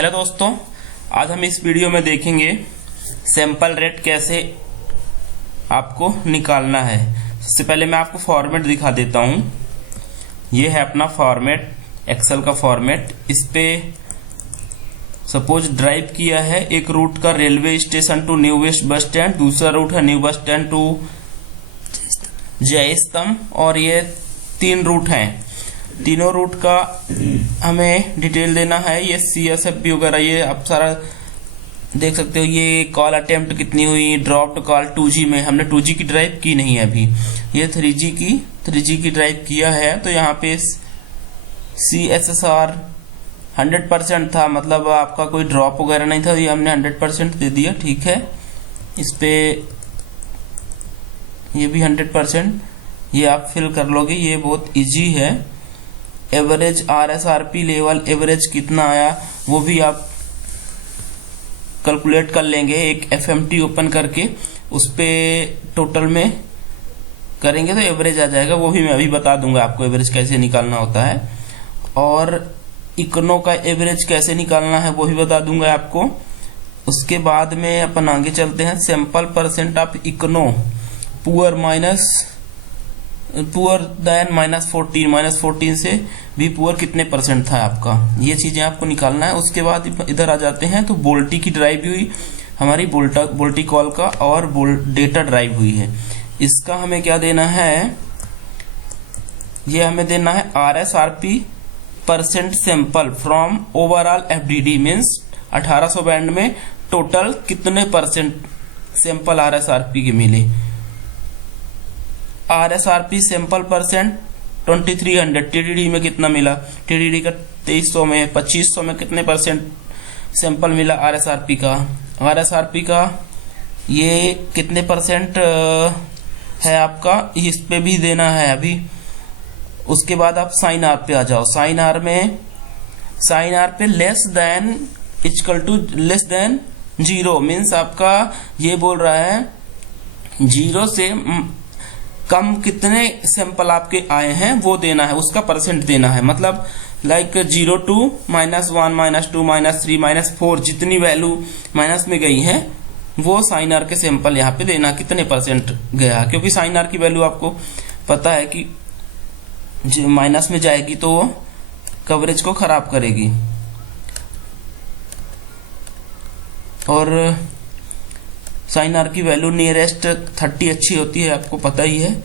Hello दोस्तों, आज हम इस वीडियो में देखेंगे सैंपल रेट कैसे आपको निकालना है। सबसे पहले मैं आपको फॉर्मेट दिखा देता हूं। ये है अपना फॉर्मेट, एक्सेल का फॉर्मेट। इस पे सपोज ड्राइव किया है एक रूट का railway station to new west bus stand, दूसरा रूट है new bus stand to Jai Stambh, और ये 3 रूट हैं। तीनों रूट का हमें डिटेल देना है। ये CSFB वगैरह ये आप सारा देख सकते हो। ये कॉल अटेम्प्ट कितनी हुई, ड्रॉप्ड कॉल 2G में, हमने 2G की ड्राइव की नहीं है अभी। ये 3G की ड्राइव किया है। तो यहाँ पे CSSR 100% था, मतलब आपका कोई ड्रॉप वगैरह नहीं था। ये हमने 100% दे दिया, ठीक है। इस पे ये भी 100%, ये आप फिल कर लोगे, ये बहुत इजी है। एवरेज RSRP लेवल एवरेज कितना आया वो भी आप कैलकुलेट कर लेंगे। एक FMT ओपन करके उस पे टोटल में करेंगे तो एवरेज आ जाएगा। वो भी मैं अभी बता दूंगा आपको एवरेज कैसे निकालना होता है। और इकोनो का एवरेज कैसे निकालना है वो भी बता दूंगा आपको। उसके बाद में अपन आगे चलते हैं। Sample percent of econo poor then -14 से भी पुअर कितने परसेंट था आपका, ये चीजें आपको निकालना है। उसके बाद इधर आ जाते हैं तो बोल्टी की ड्राइव हुई हमारी, बोल्टी कॉल का, और डेटा ड्राइव हुई है। इसका हमें क्या देना है, ये हमें देना है RSRP percent sample from overall FDD, means 1800 band में टोटल कितने परसेंट सैंपल RSRP के मिले। RSRP सैंपल परसेंट 2300, TDD में कितना मिला, TDD का 2300 में 2500 में कितने परसेंट सैंपल मिला RSRP का। RSRP का ये कितने परसेंट है आपका, इस पे भी देना है अभी। उसके बाद आप साइन आर पे आ जाओ। साइन आर पे less than equal to less than 0, means आपका ये बोल रहा है 0 से कम कितने सैंपल आपके आए हैं वो देना है, उसका परसेंट देना है। मतलब लाइक 0 to -1 -2 -3 -4 जितनी वैल्यू माइनस में गई है वो साइन आर के सैंपल यहाँ पे देना कितने परसेंट गया, क्योंकि साइन आर की वैल्यू आपको पता है कि माइनस में जाएगी तो वो कवरेज को खराब करेगी। और साइन आर की वैल्यू नियरेस्ट 30 अच्छी होती है, आपको पता ही है।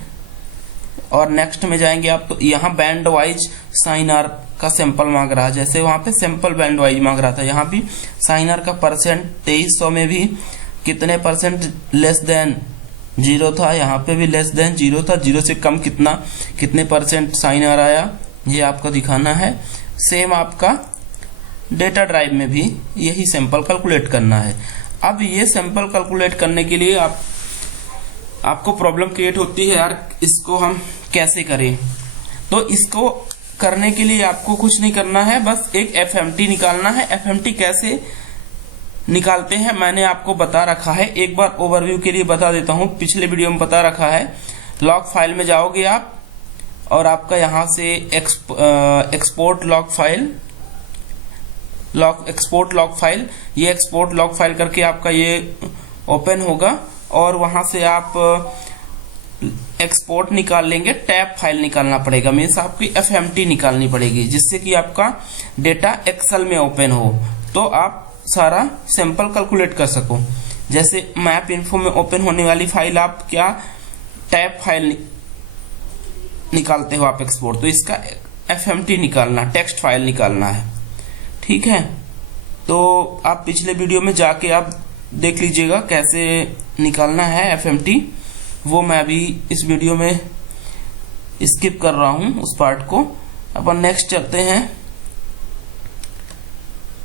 और नेक्स्ट में जाएंगे आप तो यहाँ बैंड वाइज साइन आर का सैंपल मांग रहा है। जैसे वहां पे सैंपल बैंड वाइज मांग रहा था, यहाँ भी साइन आर का परसेंट 2300 में भी कितने परसेंट लेस देन 0 था, यहाँ पे भी लेस देन 0 था। 0 से कम कितने परसेंट साइन आर आया, ये आपको दिखाना है। सेम आपका डेटा ड्राइव में भी यही सैंपल कैलकुलेट करना है। अब ये सैंपल कैलकुलेट करने के लिए आपको प्रॉब्लम क्रिएट होती है, यार इसको हम कैसे करें। तो इसको करने के लिए आपको कुछ नहीं करना है, बस एक FMT निकालना है। FMT कैसे निकालते हैं मैंने आपको बता रखा है, एक बार ओवरव्यू के लिए बता देता हूं। पिछले वीडियो में बता रखा है। लॉग फाइल में जाओगे आप, और आपका यहां से export log file, export log file, ये एक्सपोर्ट लॉग फाइल करके आपका ये ओपन होगा, और वहां से आप एक्सपोर्ट निकाल लेंगे। टैब फाइल निकालना पड़ेगा, मीन्स आपकी FMT निकालनी पड़ेगी, जिससे कि आपका डेटा एक्सेल में ओपन हो, तो आप सारा सैंपल कैलकुलेट कर सको। जैसे मैप इन्फो में ओपन होने वाली फाइल आप क्या टैब फाइल निकालते हो आप एक्सपोर्ट, तो इसका FMT निकालना, टेक्स्ट फाइल निकालना है, ठीक है। तो आप पिछले वीडियो में जाके आप देख लीजिएगा कैसे निकालना है FMT। वो मैं अभी इस वीडियो में स्किप कर रहा हूं उस पार्ट को। अपन नेक्स्ट चलते हैं।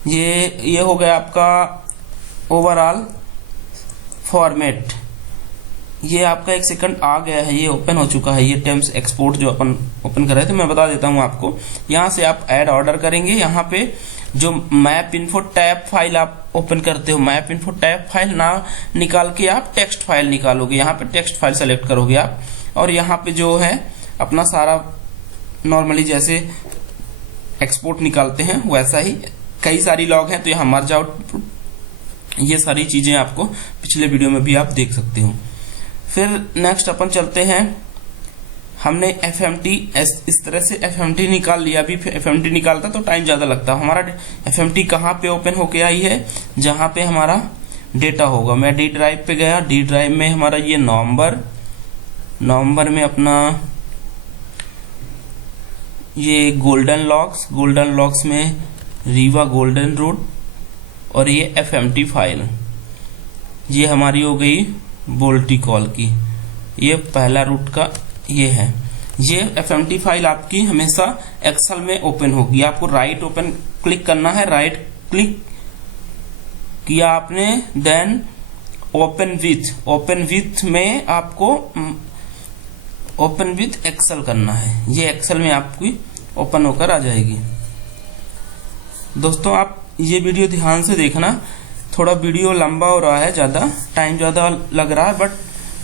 ये हो गया आपका ओवरऑल फॉर्मेट। ये आपका 1 सेकंड आ गया है, ये ओपन हो चुका है। ये टर्म्स एक्सपोर्ट जो अपन ओपन कर रहे थे, मैं बता देता हूं आपको। यहां से आप ऐड ऑर्डर करेंगे। यहाँ पे जो मैप इन्फो टैब फाइल आप ओपन करते हो, मैप इन्फो टैब फाइल ना निकाल के आप टेक्स्ट फाइल निकालोगे। यहाँ पे टेक्स्ट फाइल सेलेक्ट करोगे आप, और यहाँ पे जो है अपना सारा नॉर्मली जैसे एक्सपोर्ट निकालते हैं वैसा ही कई सारी लॉग हैं, तो यहाँ मर्ज आउटपुट, ये सारी चीजें आपको पिछले वीडियो में भी आप देख सकते हो। फिर नेक्स्ट अपन चलते हैं, हमने एफएमटी इस तरह से एफएमटी निकाल लिया। अभी एफएमटी निकालता तो टाइम ज्यादा लगता। हमारा एफएमटी कहाँ पे ओपन होके आई है, जहां पे हमारा डेटा होगा। मैं डी ड्राइव पे गया, डी ड्राइव में हमारा ये नवंबर में अपना ये गोल्डन लॉक्स में रीवा गोल्डन रूट, और ये एफएमटी फाइल, ये हमारी हो गई बोल्टी कॉल की। ये पहला रूट का ये है। ये एफएमटी फाइल आपकी हमेशा एक्सेल में ओपन होगी। आपको राइट ओपन क्लिक करना है, राइट क्लिक किया आपने, देन ओपन विथ में आपको ओपन विथ एक्सेल करना है। ये एक्सेल में आपकी ओपन होकर आ जाएगी। दोस्तों आप ये वीडियो ध्यान से देखना, थोड़ा वीडियो लंबा हो रहा है, टाइम ज्यादा लग रहा है, बट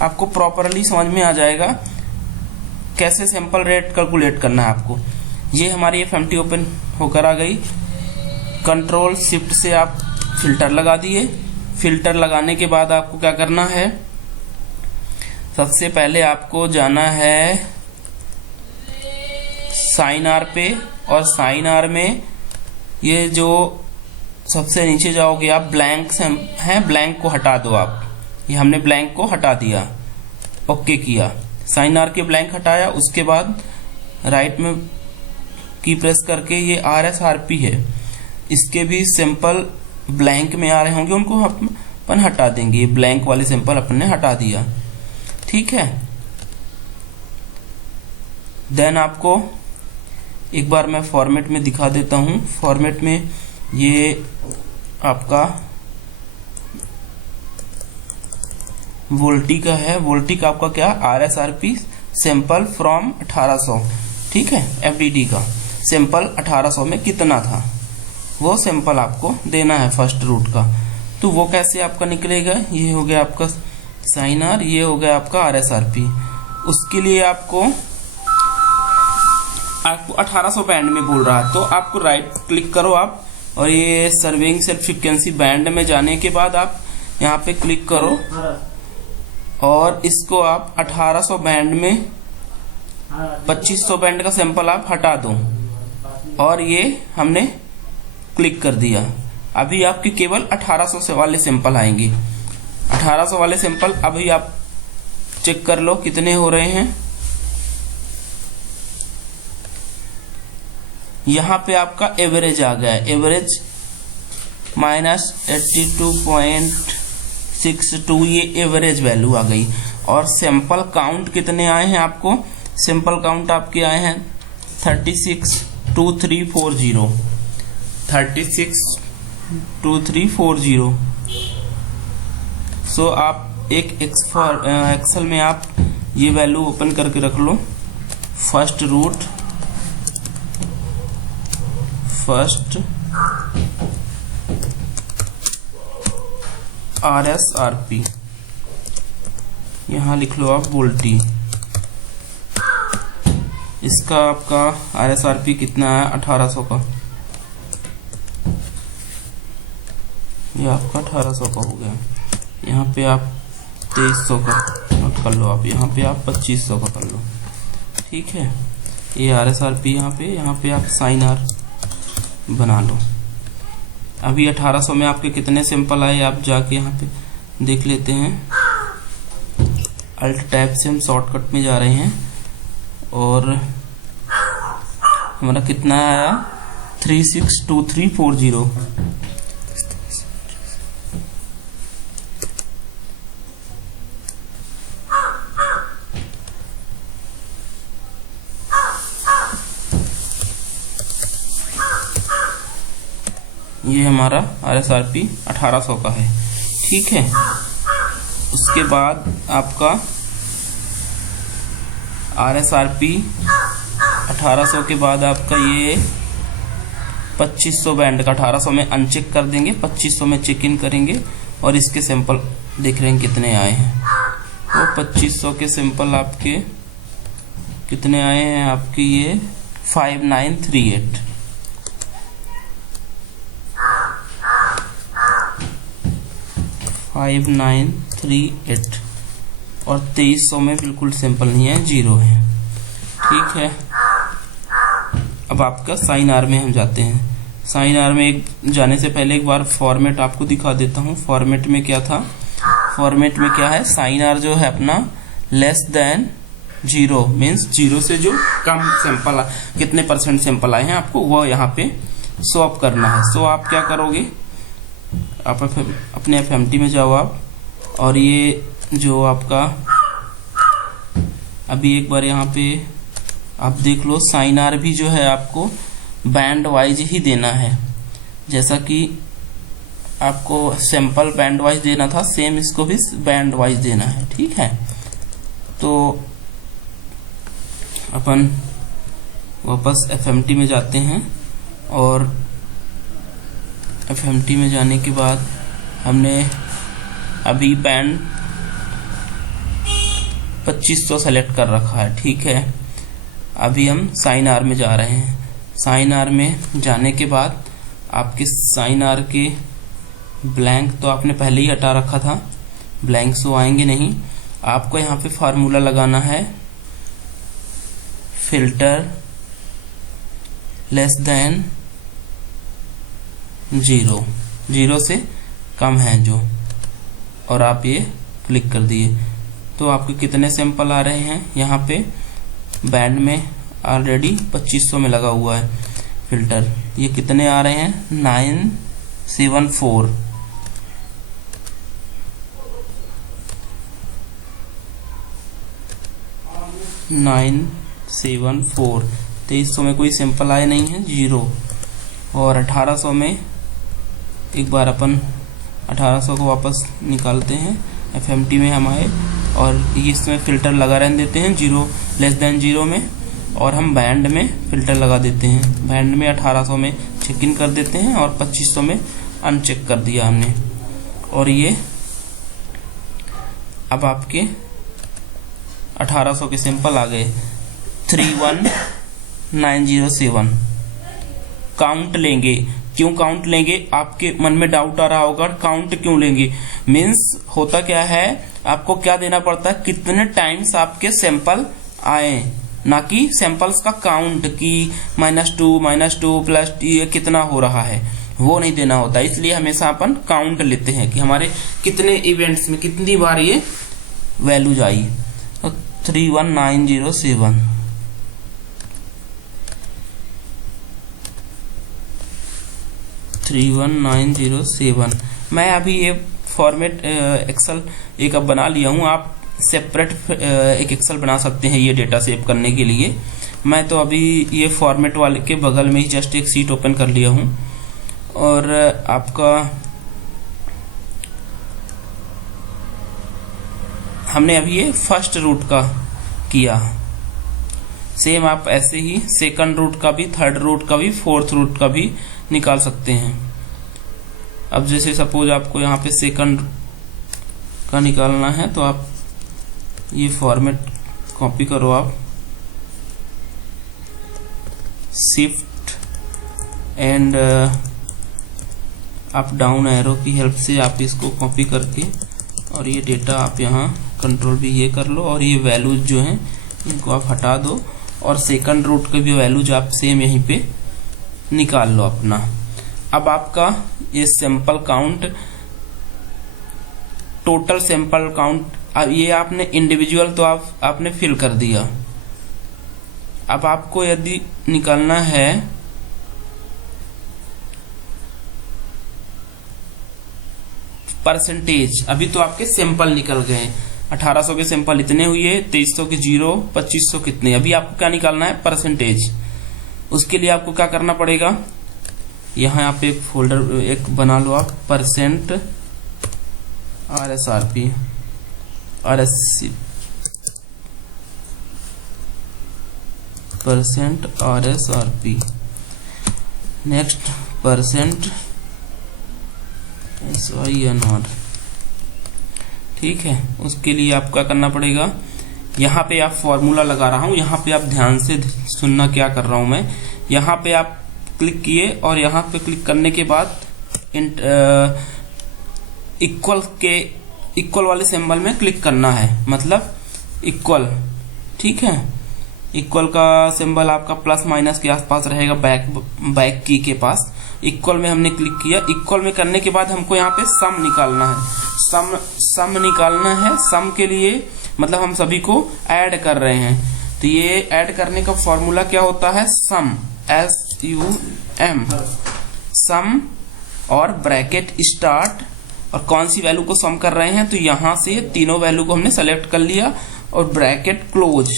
आपको प्रॉपरली समझ में आ जाएगा कैसे सैंपल रेट कैलकुलेट करना है आपको। ये हमारी एफएमटी ओपन होकर आ गई। कंट्रोल शिफ्ट से आप फिल्टर लगा दिए। फिल्टर लगाने के बाद आपको क्या करना है, सबसे पहले आपको जाना है साइन आर पे, और साइन आर में ये जो सबसे नीचे जाओगे आप, ब्लैंक है, ब्लैंक को हटा दो आप। ये हमने ब्लैंक को हटा दिया, ओके किया, साइन आर के ब्लैंक हटाया। उसके बाद राइट में की प्रेस करके ये RSRP है, इसके भी सिंपल ब्लैंक में आ रहे होंगे, उनको अपन हटा देंगे। ये ब्लैंक वाले सिंपल अपन ने हटा दिया, ठीक है। देन आपको एक बार मैं फॉर्मेट में दिखा देता हूं। फॉर्मेट में ये आपका वोल्टिक है, वोल्टिक आपका क्या, RSRP सैंपल फ्रॉम 1800, ठीक है। FDD का सैंपल 1800 में कितना था, वो सैंपल आपको देना है फर्स्ट रूट का। तो वो कैसे आपका निकलेगा, ये हो गया आपका साइन आर, ये हो गया आपका RSRP। उसके लिए आपको 1800 बैंड में बोल रहा है, तो आपको राइट क्लिक करो आप, और ये सर्विंग सेट फ्रीक्वेंसी बैंड में जाने के बाद आप यहाँ पे क्लिक करो, और इसको आप 1800 बैंड में 2500 बैंड का सैंपल आप हटा दो, और ये हमने क्लिक कर दिया। अभी आपके केवल 1800 से वाले सैंपल आएंगे। 1800 वाले सैंपल अभी आप चेक कर लो कितने हो रहे हैं। यहाँ पे आपका एवरेज आ गया है, एवरेज -82.62, ये एवरेज वैल्यू आ गई। और सैंपल काउंट कितने आए हैं आपको, सैंपल काउंट आपके आए हैं 362340, 362340। सो आप एक एक्सेल में आप ये वैल्यू ओपन करके रख लो। फर्स्ट रूट, फर्स्ट RSRP, यहाँ लिख लो आप वोल्टी। इसका आपका RSRP कितना है, 1800 का, ये आपका 1800 का हो गया। यहाँ पे आप 2300 का नोट कर लो, आप यहाँ पे आप 2500 का कर लो, ठीक है। ये RSRP यहाँ पे आप साइन आर बना लो। अभी 1800 में आपके कितने सैंपल आए, आप जाके यहाँ पे देख लेते हैं। अल्ट टैब से हम शॉर्टकट में जा रहे हैं, और हमारा कितना आया, 362340। ये हमारा RSRP 1800 का है, ठीक है। उसके बाद आपका RSRP 1800 के बाद आपका ये 2500 बैंड का, 1800 में अनचेक कर देंगे, 2500 में चेक इन करेंगे, और इसके सैंपल देख रहे हैं कितने आए हैं। वो 2500 के सैंपल आपके कितने आए हैं, आपके ये 5938, 5938 और 2300 में बिल्कुल सिंपल नहीं है, 0 है। ठीक है, अब आपका साइन आर में हम जाते हैं। साइन आर में जाने से पहले एक बार फॉर्मेट आपको दिखा देता हूँ। फॉर्मेट में क्या था, फॉर्मेट में क्या है, साइन आर जो है अपना लेस देन 0 मीन्स 0 से जो कम सैंपल, कितने परसेंट सैंपल आए हैं आपको वो यहाँ पे शो अप करना है। सो आप क्या करोगे, आप अपने FMT में जाओ आप, और ये जो आपका अभी एक बार यहाँ पे आप देख लो, साइन आर भी जो है आपको बैंड वाइज ही देना है। जैसा कि आपको सैंपल बैंड वाइज देना था, सेम इसको भी बैंड वाइज देना है। ठीक है, तो अपन वापस FMT में जाते हैं, और FMT में जाने के बाद हमने अभी बैंड 2500 सेलेक्ट कर रखा है। ठीक है, अभी हम साइन आर में जा रहे हैं। साइन आर में जाने के बाद आपके साइन आर के ब्लैंक तो आपने पहले ही हटा रखा था, ब्लैंक सो आएंगे नहीं। आपको यहाँ पे फार्मूला लगाना है, फिल्टर लेस देन 0, 0 से कम है जो, और आप ये क्लिक कर दिए तो आपके कितने सैंपल आ रहे हैं। यहाँ पे बैंड में ऑलरेडी 2500 में लगा हुआ है फिल्टर, ये कितने आ रहे हैं, 974। नाइन 7 2300 में कोई सैंपल आए नहीं है, 0। और 1800 में एक बार अपन 1800 को वापस निकालते हैं, FMT में हम आए और इसमें फिल्टर लगा रहने देते हैं 0 लेस देन 0 में, और हम बैंड में फिल्टर लगा देते हैं। बैंड में 1800 में चेक इन कर देते हैं और 2500 में अनचेक कर दिया हमने। और ये अब आपके 1800 के सैंपल आ गए। 31907 काउंट लेंगे। क्यों काउंट लेंगे, आपके मन में डाउट आ रहा होगा काउंट क्यों लेंगे। मीन्स होता क्या है, आपको क्या देना पड़ता है, कितने टाइम्स आपके सैंपल आए, ना कि सैंपल्स का काउंट कि -2 प्लस ये कितना हो रहा है, वो नहीं देना होता। इसलिए हमेशा अपन काउंट लेते हैं कि हमारे कितने इवेंट्स में कितनी बार ये वैल्यूज आई। तो 31907 31907 मैं अभी ये फॉर्मेट एक्सेल एक अब बना लिया हूँ। आप सेपरेट एक एक्सेल बना सकते हैं ये डेटा सेव करने के लिए। मैं तो अभी ये फॉर्मेट वाले के बगल में ही जस्ट एक सीट ओपन कर लिया हूँ। और आपका हमने अभी ये फर्स्ट रूट का किया, सेम आप ऐसे ही सेकंड रूट का भी, थर्ड रूट का भी, फोर्थ रूट का भी निकाल सकते हैं। अब जैसे सपोज आपको यहाँ पे सेकंड का निकालना है तो आप ये फॉर्मेट कॉपी करो, आप shift and up down arrow की हेल्प से आप इसको कॉपी करके और ये डेटा आप यहाँ कंट्रोल भी ये कर लो और ये वैल्यूज जो हैं इनको आप हटा दो और सेकंड रूट के भी वैल्यूज आप सेम यहीं पे निकाल लो अपना। अब आपका ये sample count, total sample count, अब ये आपने इंडिविजुअल तो आपने फिल कर दिया। अब आपको यदि निकालना है परसेंटेज, अभी तो आपके सैंपल निकल गए, 1800 के सैंपल इतने हुए, 2300 के 0, 2500 कितने, अभी आपको क्या निकालना है परसेंटेज। उसके लिए आपको क्या करना पड़ेगा, यहाँ आप एक फोल्डर एक बना लो आप, percent RSRP percent RSRP, next percent SYNR। ठीक है, उसके लिए आपको क्या करना पड़ेगा, यहाँ पे आप फॉर्मूला लगा रहा हूँ, यहाँ पे आप ध्यान से सुनना क्या कर रहा हूँ मैं। यहाँ पे आप क्लिक किए और यहाँ पे क्लिक करने के बाद इक्वल वाले सिंबल में क्लिक करना है, मतलब इक्वल। ठीक है, इक्वल का सिंबल आपका प्लस माइनस के आसपास रहेगा, बैक की के पास। इक्वल में हमने क्लिक किया। इक्वल में करने के बाद हमको यहाँ पे सम निकालना है। सम निकालना है। सम के लिए मतलब हम सभी को ऐड कर रहे हैं, तो ये ऐड करने का फॉर्मूला क्या होता है, सम, SUM, सम और ब्रैकेट स्टार्ट, और कौन सी वैल्यू को सम कर रहे हैं, तो यहां से तीनों वैल्यू को हमने सेलेक्ट कर लिया और ब्रैकेट क्लोज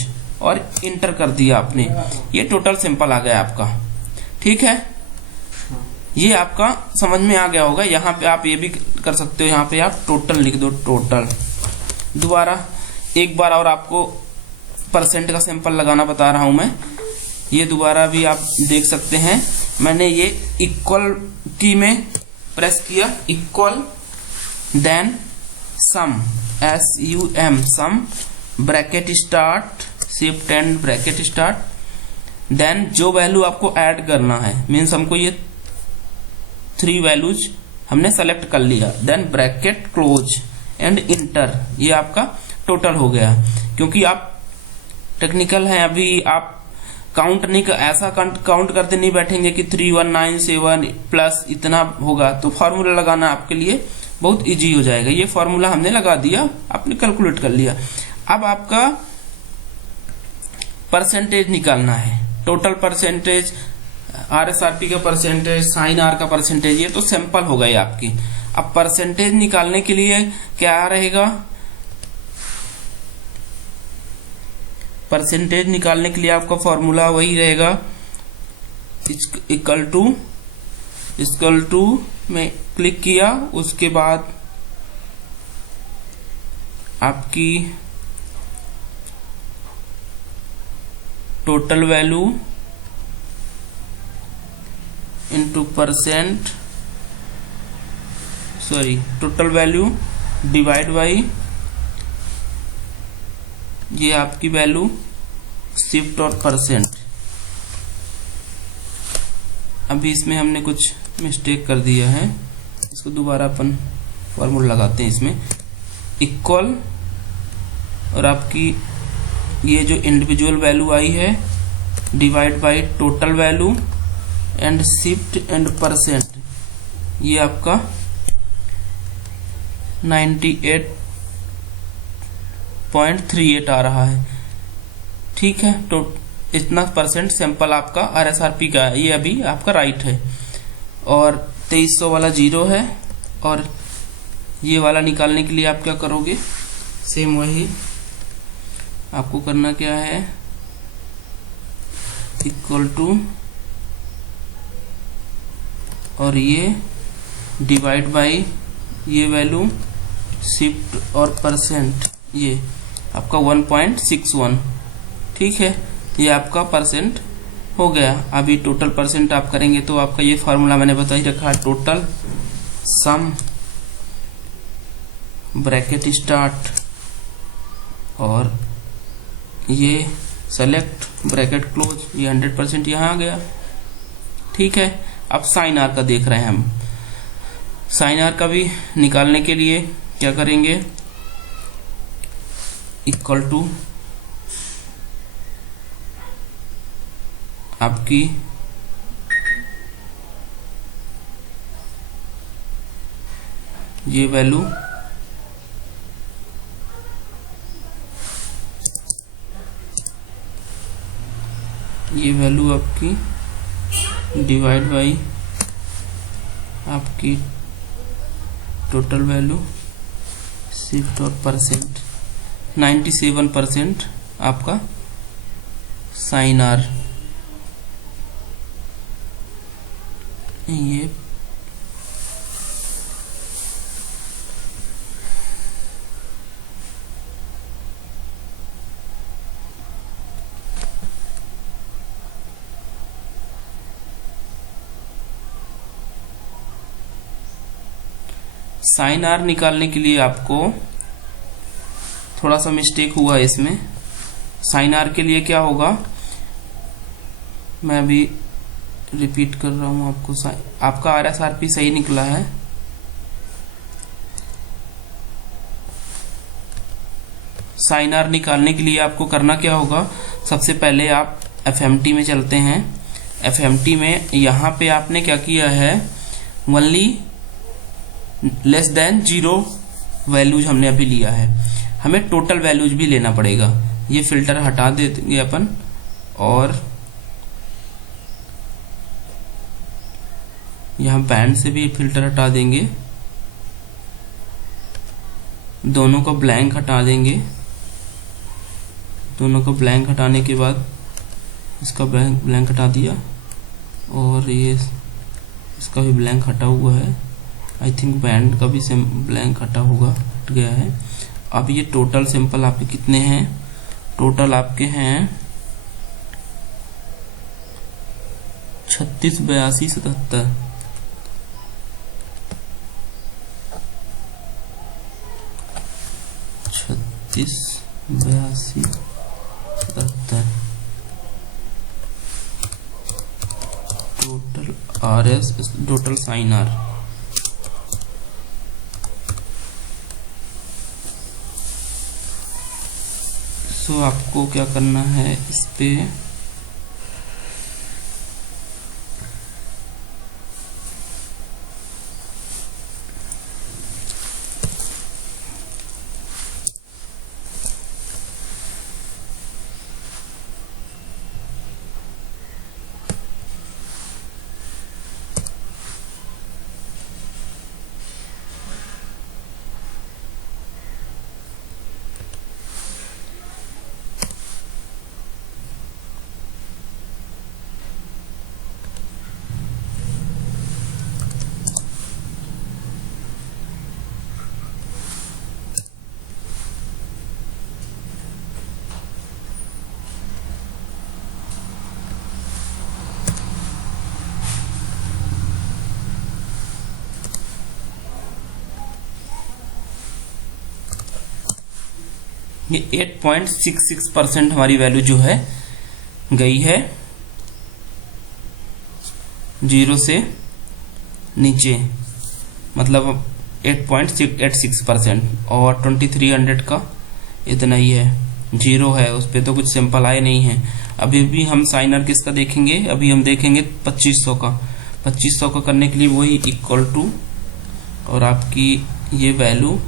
और इंटर कर दिया आपने। ये टोटल सिंपल आ गया आपका। ठीक है, ये आपका समझ में आ गया होगा। यहाँ पे आप ये भी कर सकते हो, यहाँ पे आप टोटल लिख दो, टोटल। दोबारा एक बार और आपको परसेंट का सिंपल लगाना बता रहा हूं मैं, ये दोबारा भी आप देख सकते हैं। मैंने ये इक्वल की में प्रेस किया, equal, then sum, SUM, sum, bracket start, shift and bracket start, then जो वैल्यू आपको ऐड करना है, मीन्स हमको ये 3 वैल्यूज हमने सेलेक्ट कर लिया, then bracket close and enter. ये आपका टोटल हो गया। क्योंकि आप टेक्निकल हैं, अभी आप काउंट नहीं ऐसा काउंट करते नहीं बैठेंगे कि 3197 प्लस इतना होगा, तो फॉर्मूला लगाना आपके लिए बहुत इजी हो जाएगा। ये फॉर्मूला हमने लगा दिया, आपने कैलकुलेट कर लिया। अब आपका परसेंटेज निकालना है, टोटल परसेंटेज, RSRP का परसेंटेज, साइन आर का परसेंटेज, ये तो सिंपल हो गई आपकी। अब परसेंटेज निकालने के लिए क्या रहेगा, परसेंटेज निकालने के लिए आपका फॉर्मूला वही रहेगा, इक्वल टू में क्लिक किया, उसके बाद आपकी total value into percent, total value divide by ये आपकी वैल्यू शिफ्ट और परसेंट। अभी इसमें हमने कुछ मिस्टेक कर दिया है, इसको दोबारा अपन फॉर्मूला लगाते हैं। इसमें इक्वल और आपकी ये जो इंडिविजुअल वैल्यू आई है divide by total value and shift and percent, ये आपका 98.38 आ रहा है। ठीक है, तो इतना परसेंट सैंपल आपका RSRP का है, ये अभी आपका राइट है। और 2300 वाला 0 है, और ये वाला निकालने के लिए आप क्या करोगे, सेम वही आपको करना क्या है, इक्वल टू और ये डिवाइड बाई ये वैल्यू शिफ्ट और परसेंट, ये आपका 1.61। ठीक है, ये आपका परसेंट हो गया। अभी टोटल परसेंट आप करेंगे तो आपका ये फार्मूला मैंने बता ही रखा है, टोटल सम ब्रैकेट स्टार्ट और ये सेलेक्ट ब्रैकेट क्लोज, ये 100% यहाँ आ गया। ठीक है, अब साइन आर का देख रहे हैं हम। साइन आर का भी निकालने के लिए क्या करेंगे, इक्वल टू आपकी ये वैल्यू आपकी डिवाइड बाई आपकी टोटल वैल्यू शिफ्ट और परसेंट, 97% आपका साइन आर। ये साइन आर निकालने के लिए आपको थोड़ा सा मिस्टेक हुआ है इसमें। साइन आर के लिए क्या होगा, मैं अभी रिपीट कर रहा हूं आपको। आपका RSRP सही निकला है, साइन आर निकालने के लिए आपको करना क्या होगा, सबसे पहले आप एफएमटी में चलते हैं। एफएमटी में यहाँ पे आपने क्या किया है, ओनली लेस देन 0 वैल्यूज हमने अभी लिया है, हमें टोटल वैल्यूज भी लेना पड़ेगा। ये फिल्टर हटा देंगे अपन और यहाँ बैंड से भी फिल्टर हटा देंगे, दोनों को ब्लैंक हटा देंगे। दोनों को ब्लैंक हटाने के बाद इसका ब्लैंक हटा दिया और ये इसका भी ब्लैंक हटा हुआ है। आई थिंक बैंड का भी ब्लैंक हटा होगा, हट गया है। अब ये टोटल सैंपल आपके कितने हैं, टोटल आपके हैं 36, 82, 77। 36, 82, 77 total RS, total sign R. So आपको क्या करना है, इस पे ये 8.66% हमारी वैल्यू जो है गई है 0 से नीचे, मतलब 8.86%। और 2300 का इतना ही है, 0 है, उस पर तो कुछ सैंपल आए नहीं है। अभी भी हम साइनर किसका देखेंगे, अभी हम देखेंगे 2500 का। 2500 का करने के लिए वही इक्वल टू और आपकी ये value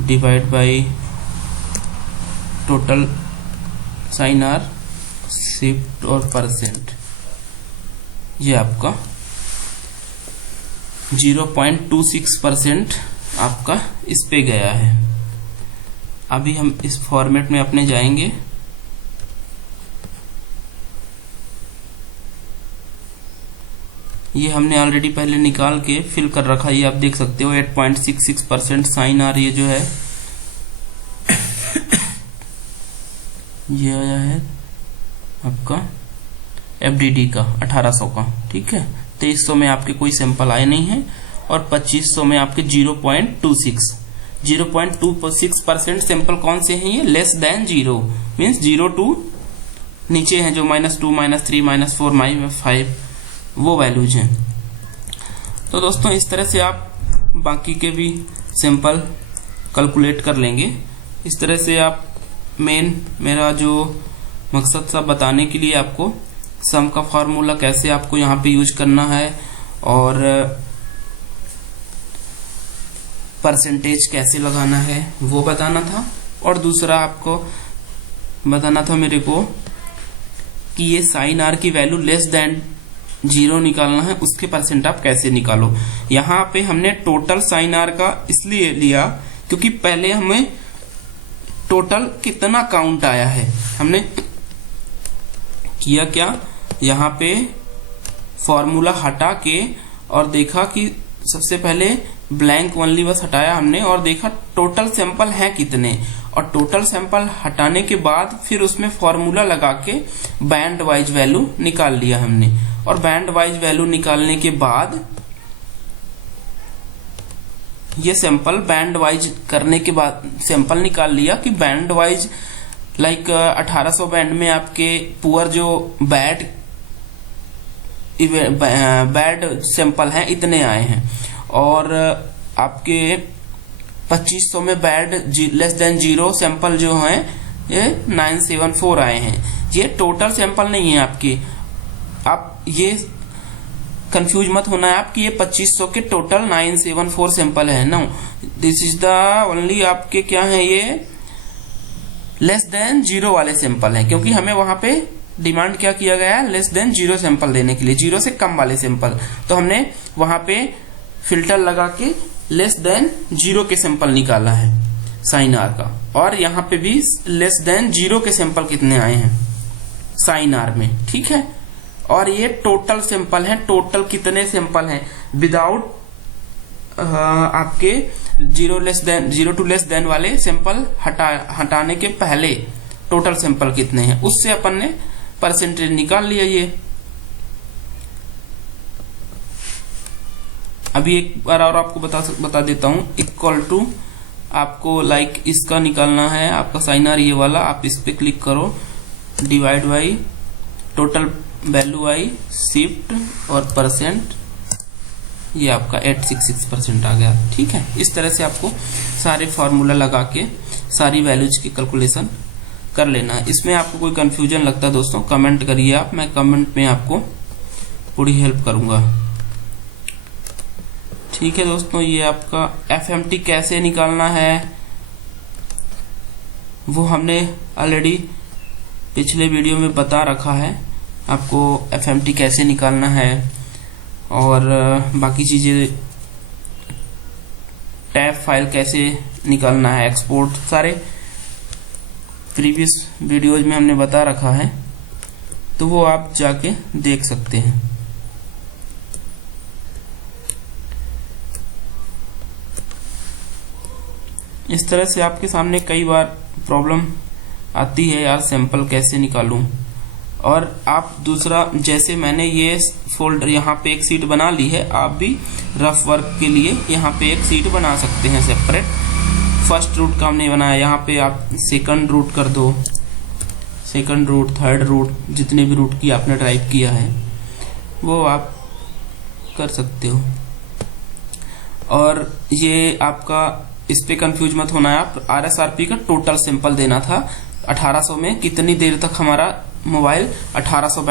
divide by total sign R shift और परसेंट, ये आपका 0.26% आपका इस पे गया है। अभी हम इस फॉर्मेट में अपने जाएंगे, ये हमने ऑलरेडी पहले निकाल के फिल कर रखा है, ये आप देख सकते हो 8.66% साइन आर ये जो है ये आया है आपका FDD का 1800 का, ठीक है। 2300 में आपके कोई सैंपल आए नहीं है और 2500 में आपके 0.26% सैंपल कौन से हैं, ये लेस देन 0 मीन्स 0 टू नीचे हैं, जो -2, -3, -4, -5 वो वैल्यूज हैं। तो दोस्तों इस तरह से आप बाकी के भी सैंपल कैलकुलेट कर लेंगे। इस तरह से आप मेरा जो मकसद था बताने के लिए आपको सम का फार्मूला कैसे आपको यहाँ पे यूज करना है और परसेंटेज कैसे लगाना है वो बताना था, और दूसरा आपको बताना था मेरे को कि ये साइन आर की वैल्यू लेस देन 0 निकालना है, उसके परसेंट आप कैसे निकालो। यहाँ पे हमने टोटल साइन आर का इसलिए लिया क्योंकि पहले हमें टोटल कितना काउंट आया है, हमने किया क्या, यहाँ पे फॉर्मूला हटा के और देखा कि सबसे पहले ब्लैंक ओनली बस हटाया हमने और देखा टोटल सैंपल है कितने, और टोटल सैंपल हटाने के बाद फिर उसमें फॉर्मूला लगा के बैंड वाइज वैल्यू निकाल लिया हमने। और बैंड वाइज वैल्यू निकालने के बाद ये सैंपल बैंड वाइज करने के बाद सैंपल निकाल लिया कि बैंड वाइज लाइक 1800 बैंड में आपके पुअर जो बैड सैंपल हैं इतने आए हैं, और आपके 2500 में बैंड लेस देन 0 सैंपल जो हैं ये 974 आए हैं। ये टोटल सैंपल नहीं है आपके, आप ये कंफ्यूज मत होना है आपकी, ये 2500 के टोटल 974 सैंपल है। No, this is the only आपके क्या है, ये लेस देन 0 वाले सैंपल हैं, क्योंकि हमें वहां पे डिमांड क्या किया गया है, लेस देन 0 सैंपल देने के लिए, 0 से कम वाले सैंपल। तो हमने वहां पे फिल्टर लगा के लेस देन 0 के सैंपल निकाला है साइन आर का। और यहाँ पे भी लेस देन 0 के सैंपल कितने आए हैं साइन आर में, ठीक है। और ये टोटल सैंपल है, टोटल कितने सैंपल हैं विदाउट आपके 0 टू लेस देन वाले सैंपल हटाने के पहले टोटल सैंपल कितने हैं, उससे अपन ने परसेंटेज निकाल लिया। ये अभी एक बार और आपको बता देता हूं, इक्वल टू आपको लाइक इसका निकालना है आपका साइन आर ये वाला, आप इस पे क्लिक करो, divide by total value I shift और परसेंट, ये आपका 866% आ गया, ठीक है। इस तरह से आपको सारे फॉर्मूला लगा के सारी वैल्यूज की कैलकुलेशन कर लेना है। इसमें आपको कोई कंफ्यूजन लगता है दोस्तों कमेंट करिए आप, मैं कमेंट में आपको पूरी हेल्प करूंगा, ठीक है दोस्तों। ये आपका FMT कैसे निकालना है वो हमने ऑलरेडी पिछले वीडियो में बता रखा है, आपको FMT कैसे निकालना है और बाकी चीजें, टैब फाइल कैसे निकालना है, एक्सपोर्ट, सारे प्रीवियस वीडियोज में हमने बता रखा है, तो वो आप जाके देख सकते हैं। इस तरह से आपके सामने कई बार प्रॉब्लम आती है, यार सैंपल कैसे निकालूं। और आप दूसरा, जैसे मैंने ये फोल्डर यहाँ पे एक सीट बना ली है, आप भी रफ वर्क के लिए यहाँ पे एक सीट बना सकते हैं सेपरेट। फर्स्ट रूट का हमने बनाया, यहाँ पे आप सेकंड रूट कर दो, सेकंड रूट, थर्ड रूट, जितने भी रूट की आपने टाइप किया है वो आप कर सकते हो। और ये आपका, इस पे कंफ्यूज मत होना है आप, RSRP का टोटल सैंपल देना था 1800 में, कितनी देर तक हमारा मोबाइल 1800